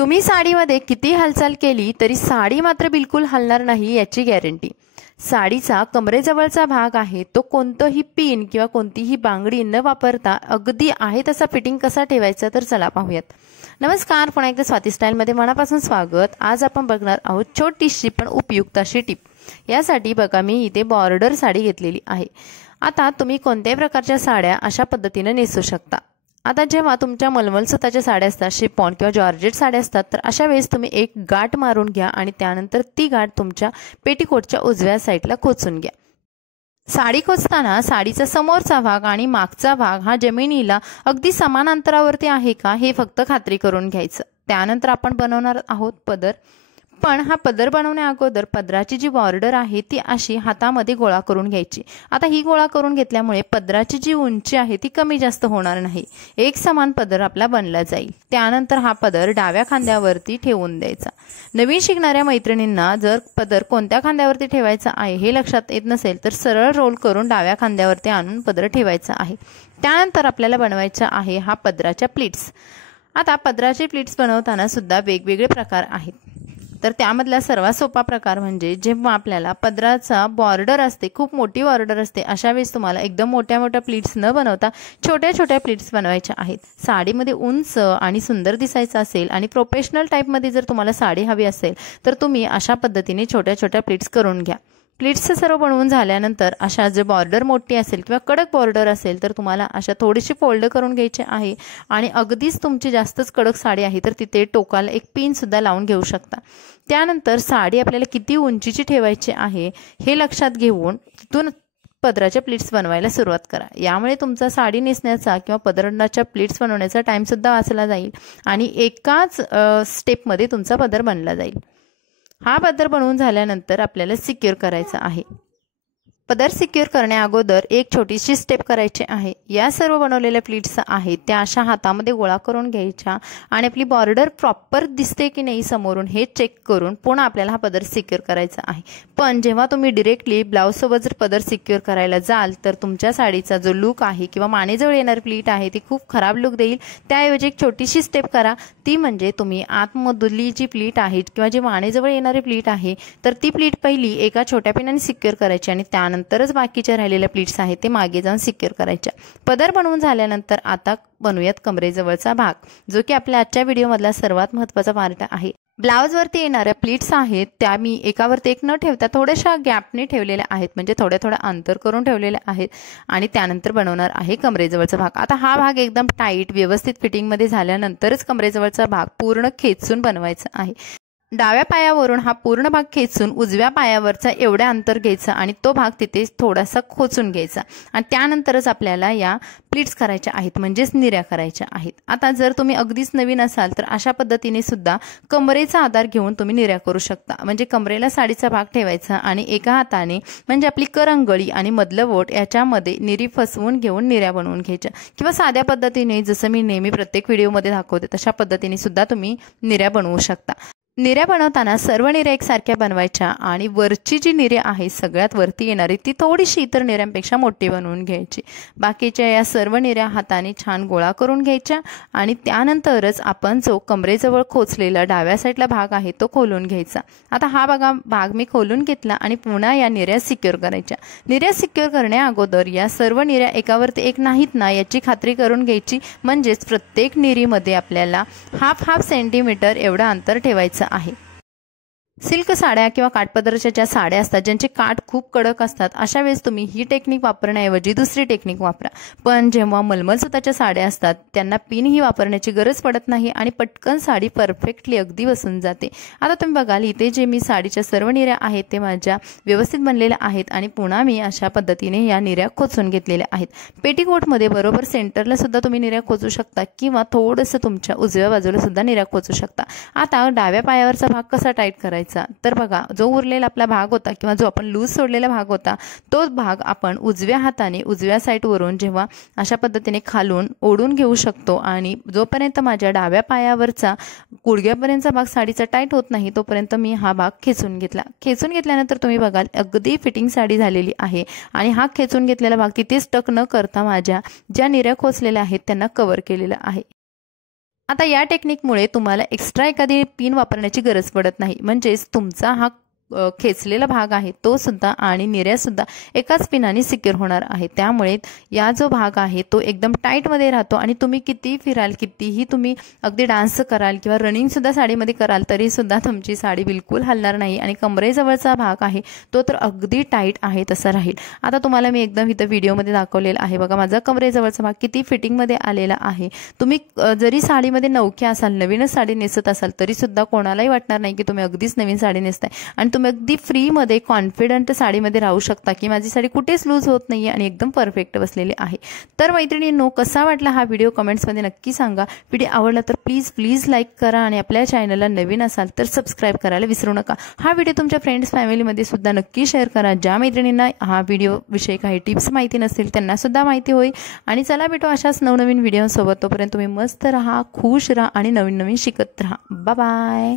तुम्ही साडीमध्ये किती हालचाल केली तरी साडी मात्र बिलकुल हलणार नाही याची गॅरंटी। साडीचा कमरेजवळचा भाग आहे तो कोणतंही पिन किंवा कोणतीही बांगडी न वापरता अगदी आहे तसा फिटिंग कसा ठेवायचा तर चला पाहूयात। नमस्कार, पुन्हा एकदा स्वाती स्टाईलमध्ये मनापासून स्वागत। आज आपण बघणार आहोत छोटीशी पण उपयुक्त अशी टिप। यासाठी बघा मी इथे बॉर्डर साडी घेतलेली आहे। आता तुम्ही कोणत्याही प्रकारच्या साड्या अशा पद्धतीने नेसू शकता। आता जेव्हा तुमच्या मलमल सुताच्या साड्या असतात, शिफॉन किंवा जॉर्जेट साड्या असतात, तर अशा वेळेस तुम्ही एक गाठ मारून घ्या आणि त्यानंतर ती गाठ तुमच्या पेटीकोटच्या उजव्या साईडला खोचून घ्या। साडी खोचताना साडीचा समोरचा भाग आणि मागचा भाग हा जमिनीला अगदी समान अंतरावरती आहे का हे फक्त खात्री करून घ्यायचं। त्यानंतर आपण बनवणार आहोत पदर। पण हा पदर बनवण्या अगोदर पदराची जी बॉर्डर आहे ती अशी हातामध्ये गोळा करून घ्यायची। आता ही गोळा करून घेतल्यामुळे पदराची जी उंची आहे ती कमी जास्त होणार नाही, एक समान पदर आपला बनला जाईल। त्यानंतर हा पदर डाव्या खांद्यावरती ठेवून द्यायचा। नवीन शिकणाऱ्या मैत्रिणींना जर पदर कोणत्या खांद्यावरती ठेवायचा आहे हे लक्षात येत नसेल तर सरळ रोल करून डाव्या खांद्यावरती आणून पदर ठेवायचा आहे। त्यानंतर आपल्याला बनवायचा आहे हा पदराच्या प्लीट्स। आता पदराचे प्लीट्स बनवताना सुद्धा वेगवेगळे प्रकार आहेत, तर त्यामधला सर्वात सोपा प्रकार म्हणजे जेव्हा आपल्याला पदराचा बॉर्डर असते, खूप मोठी बॉर्डर असते, अशा वेळेस तुम्हाला एकदम मोठ्या मोठ्या प्लीट्स न बनवता छोट्या छोट्या प्लीट्स बनवायच्या आहेत। साडीमध्ये उंच आणि सुंदर दिसायचं असेल आणि प्रोफेशनल टाईपमध्ये जर तुम्हाला साडी हवी असेल तर तुम्ही अशा पद्धतीने छोट्या छोट्या प्लीट्स करून घ्या। प्लीट्स सर्व बनवून झाल्यानंतर अशा जे बॉर्डर मोठी असेल किंवा कडक बॉर्डर असेल तर तुम्हाला अशा थोडीशी फोल्ड करून घ्यायची आहे आणि अगदीच तुमची जास्तच कडक साडी आहे तर तिथे टोकाला एक पिन सुद्धा लावून घेऊ शकता। त्यानंतर साडी आपल्याला किती उंचीची ठेवायची आहे हे लक्षात घेऊन तिथून पदराच्या प्लीट्स बनवायला सुरुवात करा। यामुळे तुमचा साडी नेसण्याचा किंवा पदराच्या प्लीट्स बनवण्याचा टाइम सुद्धा वाचला जाईल आणि एकाच स्टेपमध्ये तुमचा पदर बनला जाईल। हा पदर बनवून झाल्यानंतर आपल्याला सिक्युअर करायचा आहे। पदर सिक्युअर करण्या अगोदर एक छोटीशी स्टेप करायची आहे। या सर्व बनवलेल्या प्लीट्स आहेत त्या अशा हातामध्ये गोळा करून घ्यायच्या आणि आपली बॉर्डर प्रॉपर दिसते की नाही समोरून हे चेक करून पुन्हा आपल्याला हा पदर सिक्युअर करायचा आहे। पण जेव्हा तुम्ही डायरेक्टली ब्लाउज सोबत जर पदर सिक्युअर करायला जाल तर तुमच्या साडीचा जो लुक आहे किंवा मानेजवळ येणारी प्लीट आहे ती खूप खराब लुक देईल। त्याऐवजी एक छोटीशी स्टेप करा, ती म्हणजे तुम्ही आतमधली जी प्लीट आहे किंवा जी मानेजवळ येणारी प्लीट आहे तर ती प्लीट पहिली एका छोट्या पिनाने सिक्युअर करायची आणि त्यानंतरच बाकीच्या राहिलेल्या प्लीट्स आहेत ते मागे जाऊन सिक्युअर करायच्या। पदर बनवून झाल्यानंतर आता बनवूयात कमरेजवळचा भाग, जो की आपल्या आजच्या व्हिडिओमधला सर्वात महत्त्वाचा पार्ट आहे। ब्लाउजवरती येणाऱ्या प्लीट्स आहेत त्या मी एकावरती एक न ठेवता थोड्याशा गॅपने ठेवलेल्या आहेत, म्हणजे थोड्या अंतर करून ठेवलेल्या आहेत आणि त्यानंतर बनवणार आहे कमरेजवळचा भाग। आता हा भाग एकदम टाईट व्यवस्थित फिटिंगमध्ये झाल्यानंतरच कमरेजवळचा भाग पूर्ण खेचून बनवायचा आहे। डाव्या पायावरून हा पूर्ण भाग खेचून उजव्या पायावरचा एवढा अंतर घ्यायचा आणि तो भाग तिथे थोडासा खोचून घ्यायचा आणि त्यानंतरच आपल्याला या प्लीट्स करायच्या आहेत, म्हणजेच निऱ्या करायच्या आहेत। आता जर तुम्ही अगदीच नवीन असाल तर अशा पद्धतीने सुद्धा कमरेचा आधार घेऊन तुम्ही निऱ्या करू शकता। म्हणजे कमरेला साडीचा भाग ठेवायचा आणि एका हाताने म्हणजे आपली करंगळी आणि मधलं बोट याच्यामध्ये निरी फसवून घेऊन निऱ्या बनवून घ्यायच्या किंवा साध्या पद्धतीने जसं मी नेहमी प्रत्येक व्हिडिओमध्ये दाखवते तशा पद्धतीने सुद्धा तुम्ही निऱ्या बनवू शकता। निऱ्या बनवताना सर्व निऱ्या एकसारख्या बनवायच्या आणि वरची जी निऱ्या आहे सगळ्यात वरती येणारी ती थोडीशी इतर निऱ्यांपेक्षा मोठी बनवून घ्यायची। बाकीच्या या सर्व निऱ्या हाताने छान गोळा करून घ्यायच्या आणि त्यानंतरच आपण जो कमरेजवळ खोचलेला डाव्या साईडला भाग आहे तो खोलून घ्यायचा। आता हा भाग मी खोलून घेतला आणि पुन्हा या निऱ्या सिक्युअर करायच्या। निऱ्या सिक्युअर करण्या अगोदर या सर्व निऱ्या एकावरती एक नाहीत ना याची खात्री करून घ्यायची, म्हणजेच प्रत्येक निरीमध्ये आपल्याला हाफ सेंटीमीटर एवढं अंतर ठेवायचं आहे। सिल्क साड्या किंवा काठपदराच्या ज्या साड्या असतात ज्यांचे काठ खूप कडक असतात अशा वेळेस तुम्ही ही टेक्निक वापरण्याऐवजी दुसरी टेक्निक वापरा। पण जेव्हा मलमल सुताच्या साड्या असतात त्यांना पिन ही वापरण्याची गरज पडत नाही आणि पटकन साडी परफेक्टली अगदी बसून जाते। आता तुम्ही बघाल इथे जे मी साडीच्या सर्व निऱ्या आहेत ते माझ्या व्यवस्थित बनलेल्या आहेत आणि पुन्हा मी अशा पद्धतीने या निऱ्या खोचून घेतलेल्या आहेत। पेटीकोटमध्ये बरोबर सेंटरला सुद्धा तुम्ही निऱ्या खोचू शकता किंवा थोडंसं तुमच्या उजव्या बाजूला सुद्धा निऱ्या खोचू शकता। आता डाव्या पायावरचा भाग कसा टाईट करायचा तर बघा, जो उरलेला आपला भाग होता किंवा जो आपण लूज सोडलेला भाग होता तो भाग आपण उजव्या हाताने उजव्या साईडवरून जेव्हा अशा पद्धतीने खालून ओढून घेऊ शकतो आणि जोपर्यंत माझ्या डाव्या पायावरचा गुडघ्यापर्यंतचा भाग साडीचा टाईट होत नाही तोपर्यंत मी हा भाग खेचून घेतला। खेचून घेतल्यानंतर तुम्ही बघाल अगदी फिटिंग साडी झालेली आहे आणि हा खेचून घेतलेला भाग तिथे स्टक न करता माझ्या ज्या निऱ्या खोचलेल्या आहेत त्यांना कव्हर केलेला आहे। आता या टेक्निकमुळे तुम्हाला एक्स्ट्रा एखादी पिन वापरण्याची गरज पडत नाही, म्हणजेच तुमचा हा खेचलेला भाग आहे तो सुद्धा आणि निर्या सुद्धा एकाच पिनाने सिक्युअर होणार आहे। त्यामुळे या जो भाग आहे तो एकदम टाईटमध्ये राहतो आणि तुम्ही किती फिराल, कितीही तुम्ही अगदी डान्स कराल किंवा रनिंग सुद्धा साडीमध्ये कराल तरी सुद्धा तुमची साडी बिलकुल हलणार नाही आणि कमरेजवळचा भाग आहे तो तर अगदी टाईट आहे तसा राहील। आता तुम्हाला मी एकदम इथं व्हिडिओमध्ये दाखवलेला आहे बघा, माझा कमरेजवळचा भाग किती फिटिंगमध्ये आलेला आहे। तुम्ही जरी साडीमध्ये नवखे असाल, नवीनच साडी नेसत असाल तरी सुद्धा कोणालाही वाटणार नाही की तुम्ही अगदीच नवीन साडी नेसताय आणि तुम्ही अगदी फ्रीमध्ये कॉन्फिडंट साडीमध्ये राहू शकता की माझी साडी कुठेच लूज होत नाही आणि एकदम परफेक्ट बसलेली आहे। तर मैत्रिणींनो, कसा वाटला हा व्हिडिओ कमेंट्समध्ये नक्की सांगा। व्हिडिओ आवडला तर प्लीज लाईक करा आणि आपल्या चॅनलला नवीन असाल तर सबस्क्राईब करायला विसरू नका। हा व्हिडिओ तुमच्या फ्रेंड्स फॅमिलीमध्ये सुद्धा नक्की शेअर करा। ज्या मैत्रिणींना हा व्हिडिओ विषयी काही टिप्स माहिती नसतील त्यांना सुद्धा माहिती होईल। आणि चला भेटू अशाच नवनवीन व्हिडिओसोबत, तोपर्यंत तुम्ही मस्त राहा, खुश राहा आणि नवीन शिकत राहा। Bye bye.